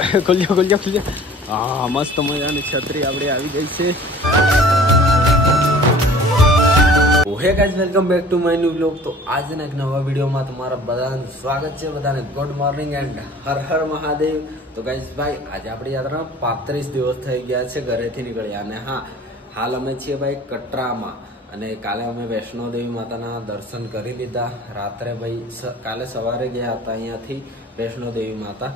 ખુલ્યો હા મસ્ત મજાની છત્રી આપણી આવી ગઈ છે. Hey guys welcome back to my new vlog. તો આજના એક નવા વિડીયોમાં તમારા બધાનું સ્વાગત છે. બધાને good morning and Har Har Mahadev. તો ગાઈઝ ભાઈ આજે આપણી યાત્રા 35 દિવસ થઈ ગયા છે ઘરેથી નીકળ્યા. અને હા, હાલ અમે છીએ ભાઈ કટરામાં. અને કાલે અમે વૈષ્ણોદેવી માતાના દર્શન કરી લીધા. રાત્રે ભાઈ કાલે સવારે ગયા હતા અહીંયાથી વૈષ્ણોદેવી માતા.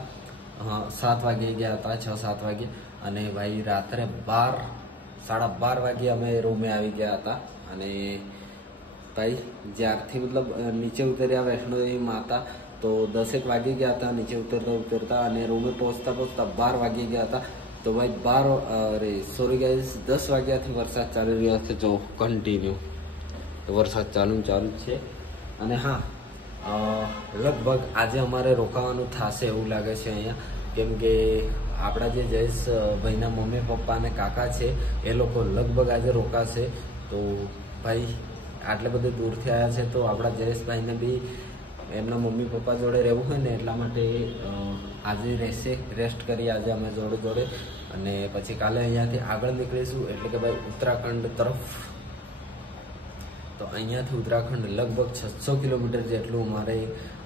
7 વાગે ગયા હતા, 6-7 વાગે. અને ભાઈ રાત્રે 12-12:30 વાગે અમે રૂમે આવી ગયા હતા. અને ભાઈ જ્યારથી મતલબ નીચે ઉતર્યા વૈષ્ણોદેવી માતા તો 10 વાગી ગયા હતા નીચે ઉતરતા. અને રૂમે પહોંચતા 12 વાગી ગયા હતા. તો ભાઈ 10 વાગ્યાથી વરસાદ ચાલી રહ્યો છે. જો કન્ટિન્યુ તો વરસાદ ચાલુ છે. અને હા, લગભગ આજે અમારે રોકાવાનું થશે એવું લાગે છે અહીંયા. કેમ કે આપણા જે જયેશ ભાઈના મમ્મી પપ્પા અને કાકા છે એ લોકો લગભગ આજે રોકાશે. તો ભાઈ આટલે બધે દૂરથી આવ્યા છે તો આપણા જયેશભાઈને બી એમના મમ્મી પપ્પા જોડે રહેવું હોય ને એટલા માટે આજે રહેશે. રેસ્ટ કરી આજે અમે જોડે. અને પછી કાલે અહીંયાથી આગળ નીકળીશું એટલે કે ભાઈ ઉત્તરાખંડ તરફ. તો અહીંયાથી ઉત્તરાખંડ લગભગ 600 કિલોમીટર જેટલું અમારે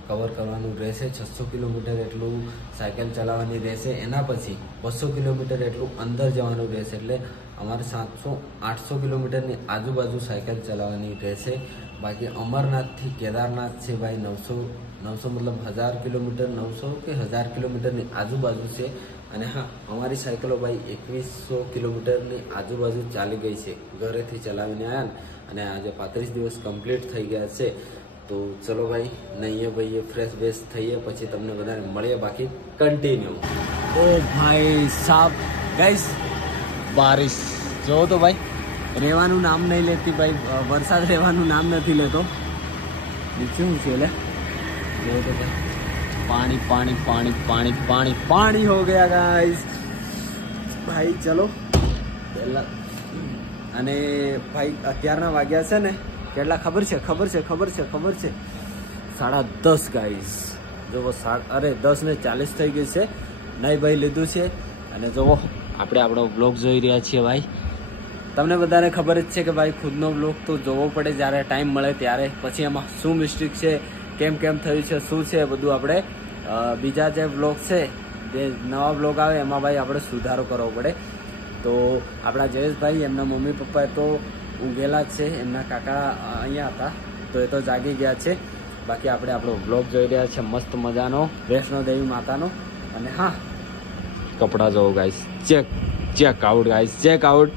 કવર કરવાનું રહેશે. 600 કિલોમીટર એટલું સાયકલ ચલાવવાની રહેશે. એના પછી 200 કિલોમીટર એટલું અંદર જવાનું રહેશે. એટલે અમારે 700-800 કિલોમીટરની આજુબાજુ સાયકલ ચલાવવાની રહેશે. બાકી અમરનાથથી કેદારનાથ છે ભાઈ 900 મતલબ 1000 કિલોમીટર, 900 કે 1000 કિલોમીટરની આજુબાજુ છે. અને હા, અમારી સાયકલો ભાઈ 2100 કિલોમીટરની આજુબાજુ ચાલી ગઈ છે ઘરેથી ચલાવીને આવ્યા. અને આજે 35 દિવસ કમ્પ્લીટ થઈ ગયા છે. તો ચલો ભાઈ નહીએ ભાઈએ ફ્રેશ બેશ થઈએ પછી તમને બધાને મળીએ. બાકી કન્ટિન્યુ. ઓ ભાઈ સાબ ગાઈસ બારિશ જો તો ભાઈ રહેવાનું નામ નહીં લેતી ભાઈ. વરસાદ રહેવાનું નામ નથી લેતો. નીચે શું છે એટલે જો તો ભાઈ પાણી હો ગયા ગાઈસ. ભાઈ ચલો પહેલા. અને ભાઈ અત્યારના વાગ્યા છે ને કેટલા ખબર છે 10:30 ગાઈસ. જો 10:40 થઈ ગઈ છે. નહીં ભાઈ લીધું છે. અને જો આપણે આપણો બ્લોગ જોઈ રહ્યા છીએ ભાઈ. તમને બધાને ખબર જ છે કે ભાઈ ખુદનો બ્લોગ તો જોવો પડે જ્યારે ટાઈમ મળે ત્યારે. પછી એમાં શું મિસ્ટેક છે, કેમ થયું છે, શું છે બધું આપણે બીજા જે બ્લોગ છે જે નવા બ્લોગ આવે એમાં ભાઈ આપણે સુધારો કરવો પડે. તો આપણા જયેશભાઈ એમના મમ્મી પપ્પા તો ઊંઘેલા જ છે. એમના કાકા અહીંયા હતા તો એ તો જાગી ગયા છે. બાકી આપણે આપણો બ્લોગ જોઈ રહ્યા છે મસ્ત મજાનો વૈષ્ણોદેવી માતાનો. અને હા, કપડાં જોવો ગાઈસ. Check out.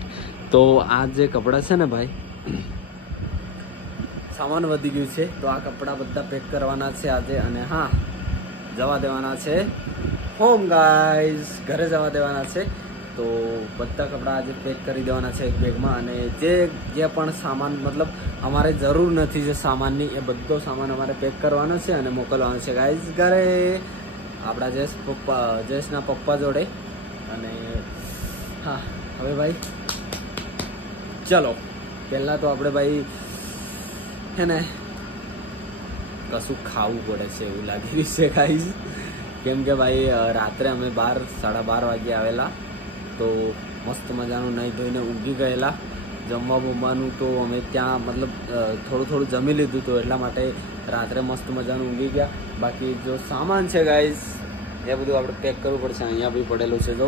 તો આ જે કપડાં છે ને ભાઈ સામાન વધી ગયું છે તો આ કપડાં બધા પેક કરવાના છે આજે. અને હા, જવા દેવાના છે હોમ ગાઈસ, ઘરે જવા દેવાના છે. તો બધા કપડાં આજે પેક કરી દેવાના છે એક બેગમાં. અને જે પણ સામાન મતલબ અમારે જરૂર નથી જે સામાનની એ બધો સામાન અમારે પેક કરવાનો છે અને મોકલવાનો છે ગાઈસ ઘરે આપણા જયેશના પપ્પા જોડે. અને હા, હવે ભાઈ ચલો પહેલાં તો આપણે ભાઈ હે ને કશું ખાવું પડે છે એવું લાગી રહ્યું છે ગાઈસ. કેમ કે ભાઈ રાત્રે અમે 12-12:30 વાગે આવેલા તો મસ્ત મજાનું નહીં ધોઈને ઊંઘી ગયેલા. જમવાનું તો અમે ત્યાં મતલબ થોડું જમી લીધું તો એટલા માટે રાત્રે મસ્ત મજાનું ઊંઘી ગયા. બાકી જો સામાન છે ગાઈસ એ બધું આપણે પેક કરવું પડશે. અહીંયા બી પડેલું છે જો,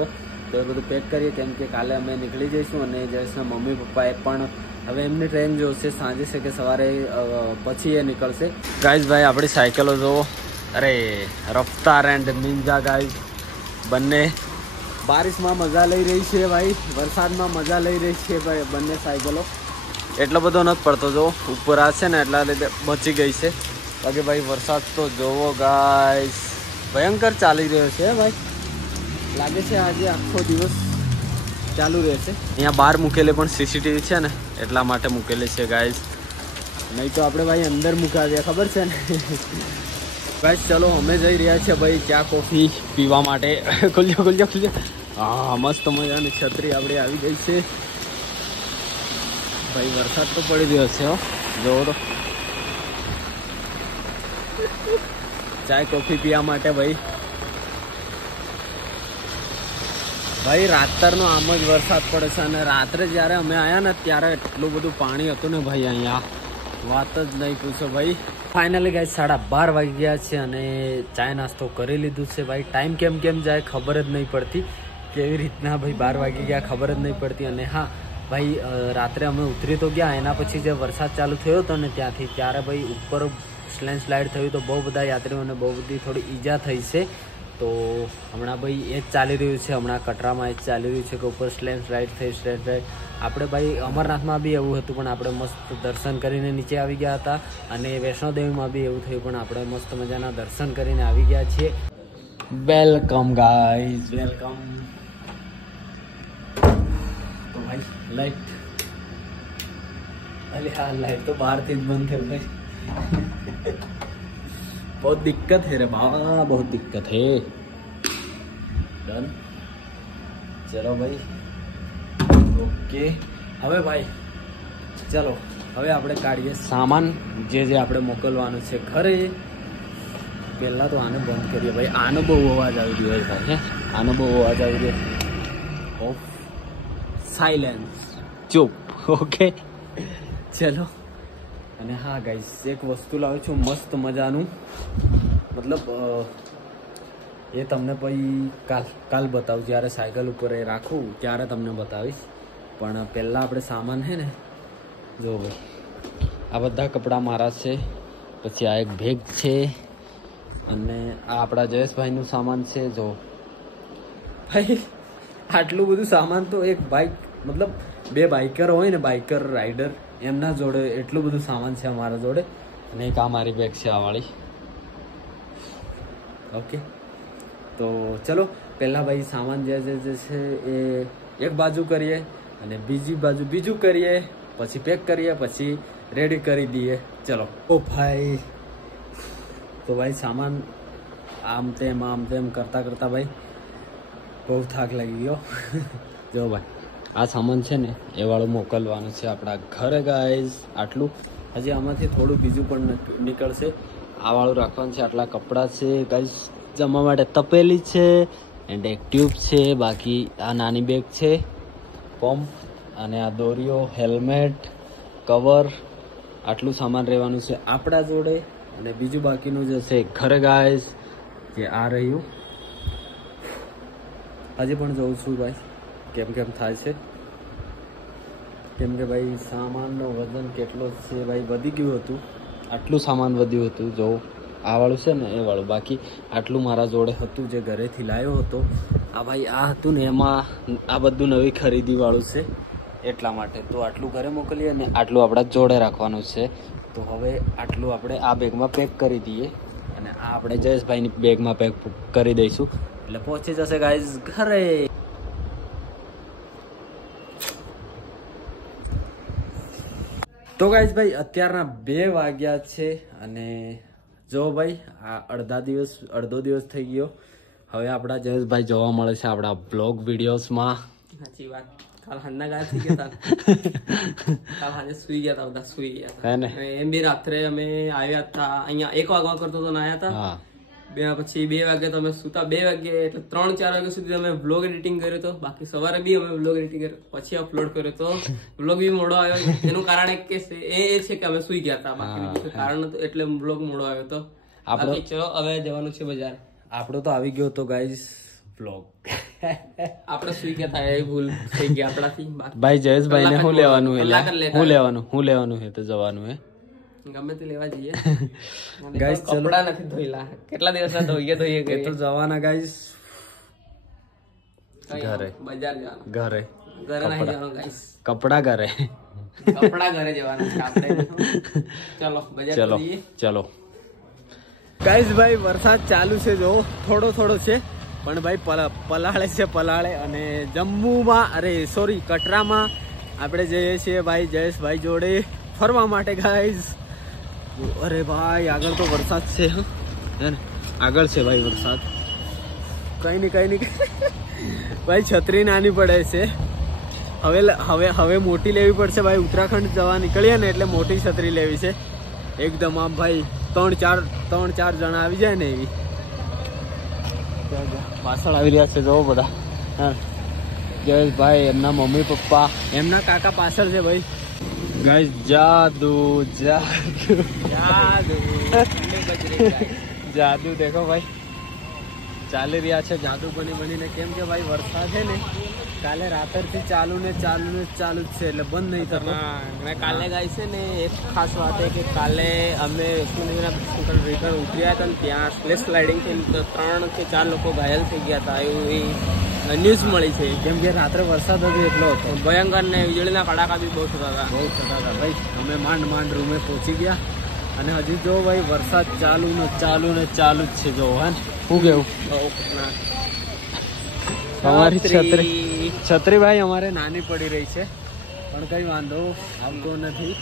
તો એ બધું પેક કરીએ કેમ કે કાલે અમે નીકળી જઈશું. અને જયેશના મમ્મી પપ્પાએ પણ હવે એમની ટ્રેન જો છે સાંજે છે કે સવારે પછી એ નીકળશે. ગાઈઝ ભાઈ આપણી સાયકલો જો, અરે રફતાર એન્ડ નિંજા ગાઈઝ બંને બારિશમાં મજા લઈ રહી છે ભાઈ, વરસાદમાં મજા લઈ રહી છે ભાઈ બંને સાયકલો. એટલો બધો નથી પડતો જો ઉપર આ છે ને એટલા લીધે બચી ગઈ છે. બાકી ભાઈ વરસાદ તો જોવો ગાઈઝ ભયંકર ચાલી રહ્યો છે ભાઈ. લાગે છે આજે આખો દિવસ ચાલુ રહેશે. અહીંયા બહાર મૂકેલી પણ સીસીટીવી છે ને એટલા માટે મૂકેલી છે ગાઈઝ. નહીં તો આપણે ભાઈ અંદર મૂકા દે ખબર છે ને ગાઈઝ. ચલો અમે જઈ રહ્યા છીએ ભાઈ ચા કોફી પીવા માટે. ખુલ્યો હા, મસ્ત મજાની છત્રી આપણે આવી ગઈ છે ભાઈ. વરસાદ તો પડી રહ્યો છે જોવો તો. ચાય કોફી પીવા માટે ભાઈ ભાઈ રાતરનો આમ જ વરસાદ પડે છે અને રાત્રે જ્યારે અમે આવ્યા ને ત્યારે એટલું બધું પાણી હતું ને ભાઈ અહીંયા વાત જ નહીં પૂછો ભાઈ. ફાઇનલી ગાઈસ 12:30 વાગી ગયા છે અને ચાય નાસ્તો કરી લીધું છે ભાઈ. ટાઈમ કેમ જાય ખબર જ નહીં પડતી, કેવી રીતના ભાઈ 12 વાગી ગયા ખબર જ નહીં પડતી. અને હા ભાઈ રાત્રે અમે ઉતરી તો ગયા, એના પછી જે વરસાદ ચાલુ થયો હતો ને ત્યાંથી ત્યારે ભાઈ ઉપર સ્લેન્ડ થયું તો બહુ બધા યાત્રીઓને બહુ બધી થોડી ઈજા થઈ છે. તો હમણાં ભાઈ એ જ ચાલી રહ્યું છે, હમણાં કટરામાં એ જ ચાલી રહ્યું છે કે ઉપર સ્લેન્ડ થઈ. આપણે ભાઈ અમરનાથમાં બી એવું હતું પણ આપણે મસ્ત દર્શન કરીને નીચે આવી ગયા હતા અને વૈષ્ણોદેવીમાં બી એવું થયું પણ આપણે મસ્ત મજાના દર્શન કરીને આવી ગયા છીએ. Welcome guys, welcome. તો ભાઈ લાઈટ, અરે હા લાઈટ તો બહારથી જ બંધ થઈ ભાઈ. बहुत दिक्कत है रे बाबा, बहुत दिक्कत है. डन, चलो भाई. ओके હવે ભાઈ ચલો હવે આપણે કાઢીએ સામાન જે આપણે મોકલવાનું છે ઘરે. પહેલા તો આને બંધ કરીએ ભાઈ, આનો બહુ અવાજ આવી રહ્યો છે હે, આનો બહુ અવાજ આવી રહ્યો. ઓફ, સાયલેન્સ, ચૂપ. ઓકે ચલો. અને હા ગાઈસ એક વસ્તુ લાવ્યો છું મસ્ત મજાનું, મતલબ એ તમને પછી કાલ બતાવું, જ્યારે સાયકલ ઉપર એ રાખું ત્યારે તમને બતાવીશ. પણ પહેલાં આપણે સામાન છે ને, જો ભાઈ આ બધા કપડાં મારા છે, પછી આ એક બેગ છે અને આ આપણા જયેશભાઈનું સામાન છે. જો ભાઈ આટલું બધું સામાન તો એક બાઇક, મતલબ 2 બાઇકર હોય ને, બાઇકર રાઇડર, એમના જોડે એટલું બધું સામાન છે અમારા જોડે. અને એક આ મારી બેગ છે આ વાળી. ઓકે તો ચલો પહેલાં ભાઈ સામાન જે છે એ એક બાજુ કરીએ અને બીજી બાજુ બીજું કરીએ, પછી પેક કરીએ, પછી રેડી કરી દઈએ. ચલો. ઓ ભાઈ તો ભાઈ સામાન આમ તેમ કરતાં ભાઈ બહુ થાક લાગી ગયો. જો ભાઈ આ સામાન છે ને એ વાળું મોકલવાનું છે આપણા ઘરે ગાઈઝ. આટલું હજી આમાંથી થોડું બીજું પણ નીકળશે. આ વાળું રાખવાનું છે. આટલા કપડાં છે ગાઈઝ, જમવા માટે તપેલી છે એન્ડ એક ટ્યુબ છે. બાકી આ નાની બેગ છે, પંપ અને આ દોરીઓ, હેલ્મેટ, કવર, આટલું સામાન રહેવાનું છે આપણા જોડે. અને બીજું બાકીનું જે છે ઘરે ગાઈઝ, જે આ રહ્યું. હજી પણ જોઉં છું ભાઈ કેમ થાય છે, કેમ કે ભાઈ સામાનનો વજન કેટલો છે ભાઈ, વધી ગયું હતું. આટલું સામાન વધ્યું હતું. જો આ વાળું છે ને એ વાળું, બાકી આટલું મારા જોડે હતું જે ઘરેથી લાવ્યો હતો. આ ભાઈ આ હતું ને એમાં આ બધું નવી ખરીદી વાળું છે એટલા માટે. તો આટલું ઘરે મોકલીએ અને આટલું આપણા જોડે રાખવાનું છે. તો હવે આટલું આપણે આ બેગમાં પેક કરી દઈએ અને આ આપણે જયેશભાઈની બેગમાં પેક કરી દઈશું એટલે પહોંચી જશે ગાઈઝ ઘરે. તો ગાઈઝ ભાઈ અત્યારના 2 વાગ્યા છે અને જો ભાઈ આ અડધો દિવસ થઈ ગયો. હવે આપણા જયેશભાઈ જોવા મળે છે આપણા બ્લોગ વિડીયોઝમાં. સાચી વાત. કાલ હાંજના ગાયબ થઈ ગયા હતા. કાલ હાંજે સુઈ ગયા હતા, બધા સુઈ ગયા હતા. એમ બી રાત્રે અમે આવ્યા હતા અહીંયા 1 વાગવા કરતો તો ના આવ્યા હતા. પછી 2 વાગે તો અમે સુતા, 2 વાગે એટલે 3-4 વાગ્યા સુધી અમે વ્લોગ એડિટિંગ કર્યો હતો. બાકી સવારે બી અમે વ્લોગ એડિટિંગ કર્યો, પછી અપલોડ કર્યો તો વ્લોગ બી મોડો આવ્યો. એનું કારણ એક કે એ છે કે અમે સુઈ ગયા હતા, બાકી બીજું કારણ હતું એટલે વ્લોગ મોડો આવ્યો હતો. આપણે ચલો હવે જવાનું છે બજાર. આપણો તો આવી ગયો હતો ગાઈઝ વ્લોગ. આપણે સુઈ ગયા હતા, એ ભૂલ થઈ ગઈ આપણાથી. ભાઈ જયેશભાઈને શું લેવાનું હે તો જવાનું હે ગમે તે લેવા જઈએ ગાઈસ. કપડા નથી ધોઈલા, કેટલા દિવસ ના ધોઈએ કે તો જવાના ગાઈસ ઘરે, બજાર જવાનું. ઘરે નહીં જવાનું ગાઈસ, કપડા ઘરે જવાનું છે આપણે. ચલો બજાર જઈએ. ચલો ગાઈસ ભાઈ વરસાદ ચાલુ છે, જો થોડો છે પણ ભાઈ પલાળે. અને જમ્મુમાં કટરામાં આપણે જઈએ છીએ ભાઈ જયેશભાઈ જોડે ફરવા માટે ગાઈસ. અરે ભાઈ આગળ તો વરસાદ છે, આગળ છે ભાઈ વરસાદ. કઈ નહીં ભાઈ છત્રી નાની પડે છે. હવે મોટી લેવી પડશે ભાઈ. ઉત્તરાખંડ જવા નીકળીએ ને એટલે મોટી છત્રી લેવી છે એકદમ. આમ ભાઈ 3-4 જણા આવી જાય ને એવી. પાછળ આવી રહ્યા છે જો બધા. જયેશભાઈ, એમના મમ્મી પપ્પા, એમના કાકા પાછળ છે ભાઈ. ગાઈસ જાદુ જાદુ જાદુ જાદુ દેખો ભાઈ, ચાલી રહ્યા છે જાદુ બનીને. કેમ કે ભાઈ વરસાદ છે ને કાલે રાત્રથી ચાલુ જ છે, એટલે બંધ નહીં થતો. કાલે ગાઈસ છે ને એક ખાસ વાત છે કે કાલે અમે રિટર્ન ઉતર્યા હતા ને ત્યાં સ્લેશ સ્લાઇડિંગ થી 3 કે 4 લોકો ઘાયલ થઈ ગયા હતા એવું ન્યૂઝ મળી છે. કેમ કે રાત્રે વરસાદ હતો એટલો હતો ભયંકર ને વીજળીના કડાકા બી બહુ થતા હતા. ભાઈ અમે માંડ રૂમે પહોંચી ગયા અને હજી જો ભાઈ વરસાદ ચાલુ જ છે. જો હે શું કેવું અમારી છત્રી ભાઈ અમારે નાની પડી રહી છે પણ કઈ વાંધો આવતો નથી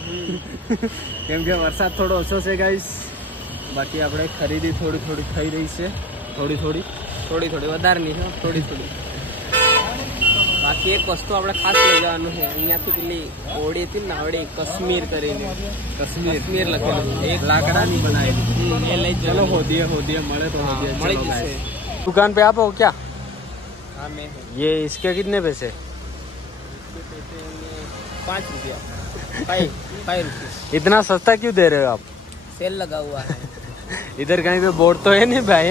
કેમ કે વરસાદ થોડો ઓછો છે ગાઈસ. બાકી આપણે ખરીદી થોડી થઈ રહી છે, થોડી વધારે નહીં, થોડી. બાકી એક વસ્તુ આપણે ખાસ લઈ જવાનું છે. અહીંયાથી પેલી ઓડી હતી ને આવડી કાશ્મીર કરીને, કાશ્મીર લખેલું એક લાકડાની બનાવેલી એ લઈ ચલો હોદીએ મળે તો મળી જશે. दुकान पे आप हो क्या? हाँ मैं हूँ. ये इसके कितने पैसे? 5 रुपया. 5 रुपये. इतना सस्ता क्यों दे रहे हो आप? सेल लगा हुआ है. इधर कहीं पे बोर्ड तो है नहीं भाई?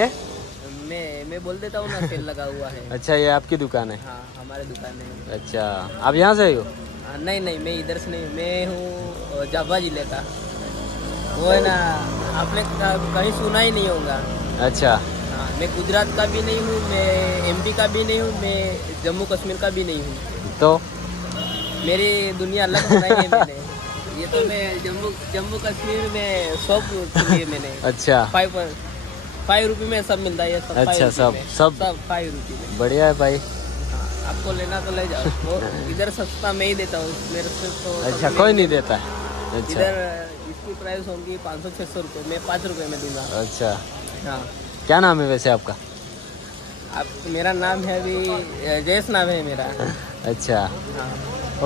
मैं बोल देता हूँ ना, सेल लगा हुआ है. अच्छा ये आपकी दुकान है? हाँ हमारे दुकान है. अच्छा आप यहाँ से हो? नहीं मैं इधर से नहीं, मैं हूँ जावा जिले का. वो है ना, आपने कहीं सुना ही नहीं होगा. अच्छा हाँ, मैं गुजरात का भी नहीं हूँ, मैं MP का भी नहीं हूँ, मैं जम्मू कश्मीर का भी नहीं हूँ. तो मेरी दुनिया अलग बनाई है मैंने. ये तो मैं जम्मू कश्मीर में शॉप खुली है मैंने. अच्छा 5 रुपये में सब मिलता है. सब अच्छा 5 रुपये में. बढ़िया है भाई. हाँ, आपको लेना तो ले जाओ. इधर सस्ता मैं ही देता हूँ मेरे से तो. अच्छा कोई नहीं देता है. अच्छा इधर इसकी प्राइस होगी 500-600 रुपये, मैं 5 रुपये में दूंगा. अच्छा हाँ क्या नाम है वैसे आपका? मेरा नाम है अभी जयेश नाम है मेरा. अच्छा हाँ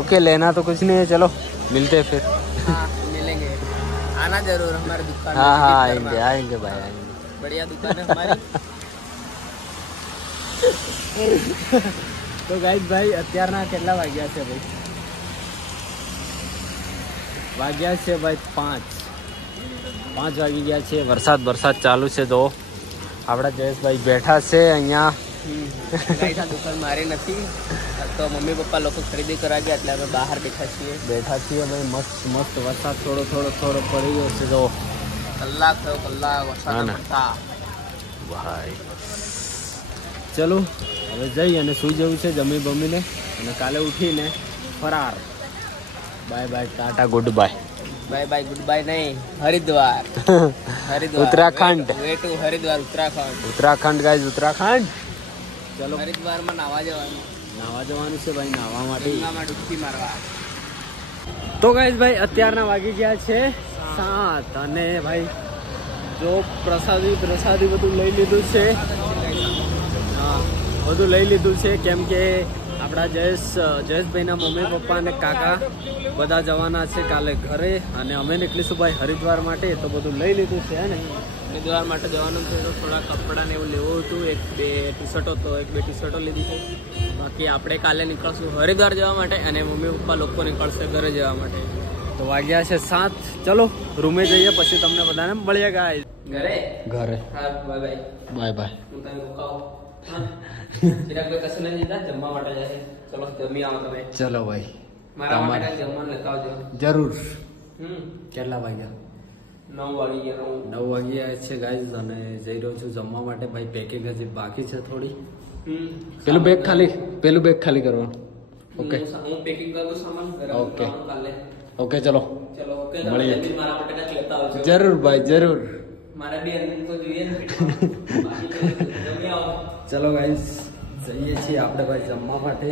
ओके, लेना तो कुछ नहीं है, चलो मिलते हैं फिर. हाँ मिलेंगे, आना जरूर हमारे दुकान. हाँ आएंगे भाई आएंगे. बढ़िया दुकान है हमारी. તો ગાઈસ ભાઈ અત્યારના કેટલા વાગ્યા છે ભાઈ? વાગ્યા છે ભાઈ 5 વાગી ગયા છે. વરસાદ ચાલુ છે. તો આપણા જયેશભાઈ બેઠા છે અહીંયા. દુકાન મારી નથી તો મમ્મી પપ્પા લોકો ખરીદી કરવા ગયા એટલે અમે બહાર બેઠા છીએ ભાઈ. મસ્ત વરસાદ થોડો પડી ગયો છે. તો કલાક વરસાદ પડતા ભાઈ ચલો હવે જઈ અને સુઈ જવું છે જમી બમીને અને કાલે ઉઠીને ફરાર. Bye tata good bye. Good bye नहीं, Haridwar. Uttarakhand. Way to Haridwar Uttarakhand guys, Uttarakhand. ચલો હરિદ્વારમાં નાવા જવાનું છે ભાઈ, નાવા માટે ડૂબકી મારવા. તો ગાઈસ ભાઈ અત્યારના વાગી ગયા છે 7 અને ભાઈ જો પ્રસાદી બધું લઈ લીધું છે. હા બધું લઈ લીધું છે કેમ કે આપણા જયેશભાઈના મમ્મી પપ્પા અને કાકા બધા જવાના છે કાલે ઘરે અને અમે નીકળીશું ભાઈ હરિદ્વાર માટે. તો બધું લઈ લીધું છે ને હરિદ્વાર માટે જવાનું છે તો થોડા કપડાં ને એવું લેવું હતું. 1-2 ટી-શર્ટો લીધી છે. બાકી આપણે કાલે નીકળશું હરિદ્વાર જવા માટે અને મમ્મી પપ્પા લોકો નીકળશે ઘરે જવા માટે. તો વાગ્યા છે 7. ચલો રૂમે જઈએ પછી તમને બધાને મળીએ ગાઈસ. ઘરે હા બાય. હું તને રોકાવ. ચિરાગભાઈ કશું નહીં દીધા જમવા માટે જાય. ચલો જમી આવો તમે. ચલો ભાઈ મારા માટે જમવાનું લેતા આવજો. જરૂર. કેટલા વાગ્યા? 9 વાગી ગયા. 9 વાગ્યા છે ગાઈસ અને જઈ રહ્યો છું જમવા માટે. ભાઈ પેકિંગ હજી બાકી છે થોડી. પેલું બેગ ખાલી કરવાનું. ઓકે હું પેકિંગ કરું સામાન. ઓકે ઓકે ચલો ઓકે મળીએ. મારા માટે કઈ લેતા આવજો. જરૂર ભાઈ જરૂર. મારે બે તો જોઈએ ને. જમી આવો. ચલો ગાઈસ જઈએ છીએ આપણે ભાઈ જમવા માટે.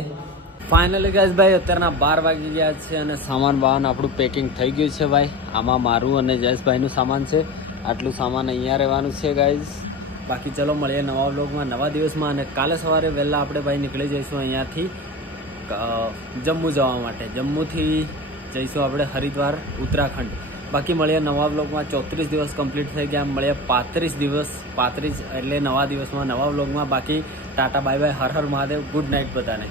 ફાઇનલી ગાઈસ ભાઈ અત્યારના 12 વાગી ગયા છે અને સામાન આપણું પેકિંગ થઈ ગયું છે ભાઈ. આમાં મારું અને જયેશભાઈનું સામાન છે. આટલું સામાન અહીંયા રહેવાનું છે ગાઈસ. બાકી ચલો મળીએ નવા વ્લોગમાં નવા દિવસમાં. અને કાલે સવારે વહેલા આપણે ભાઈ નીકળી જઈશું અહીંયાથી જમ્મુ જવા માટે. જમ્મુથી જઈશું આપણે હરિદ્વાર ઉત્તરાખંડ. બાકી મળીએ નવા વ્લોગમાં. 34 દિવસ કમ્પ્લીટ થઈ ગયા, મળીએ 35 દિવસ. 35 એટલે નવા દિવસમાં નવા વ્લોગમાં. બાકી Tata bye bye, Har Har Mahadev, good night બધાને.